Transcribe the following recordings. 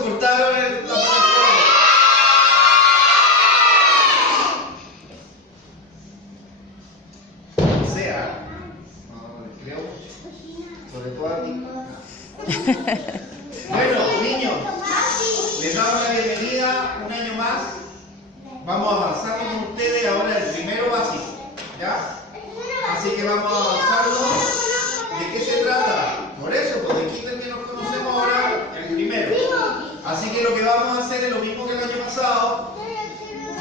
soportaron la profesora. Sea, no creo, sobre todo a ti. Bueno, niños, les damos la bienvenida un año más. Vamos avanzando con ustedes ahora el primero básico, ¿ya? Así que vamos avanzando. ¿De qué se trata? Por eso, pues de kinder que nos conocemos ahora, el primero. Así que lo que vamos a hacer es lo mismo que el año pasado.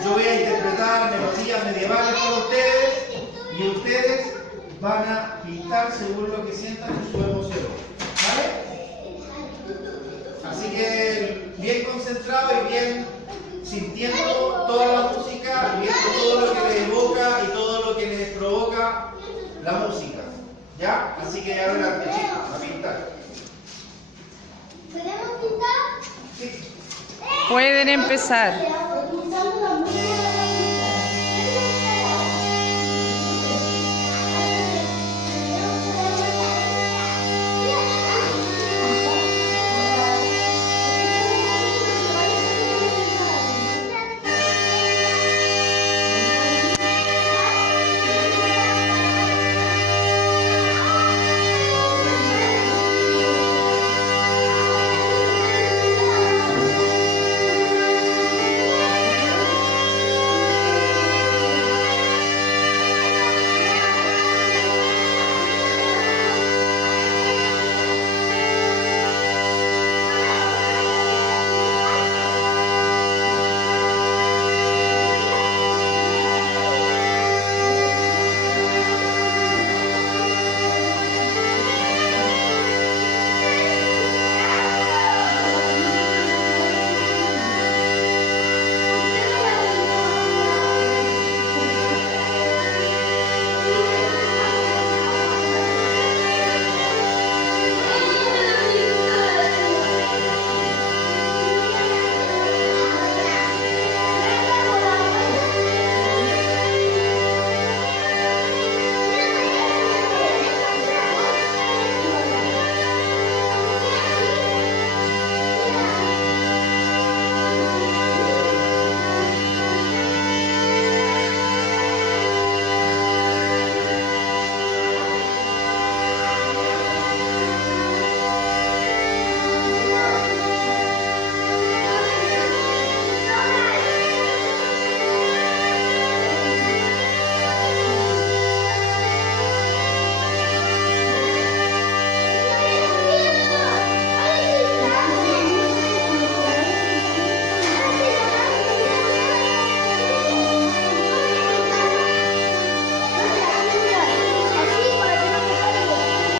Yo voy a interpretar melodías medievales para ustedes y ustedes van a pintar según lo que sientan en su emoción. ¿Vale? Así que bien concentrado y bien sintiendo toda la música, viendo todo lo que les evoca y todo lo que les provoca la música. ¿Ya? Así que adelante, chicos, a pintar. ¿Podemos pintar? Sí. Pueden empezar.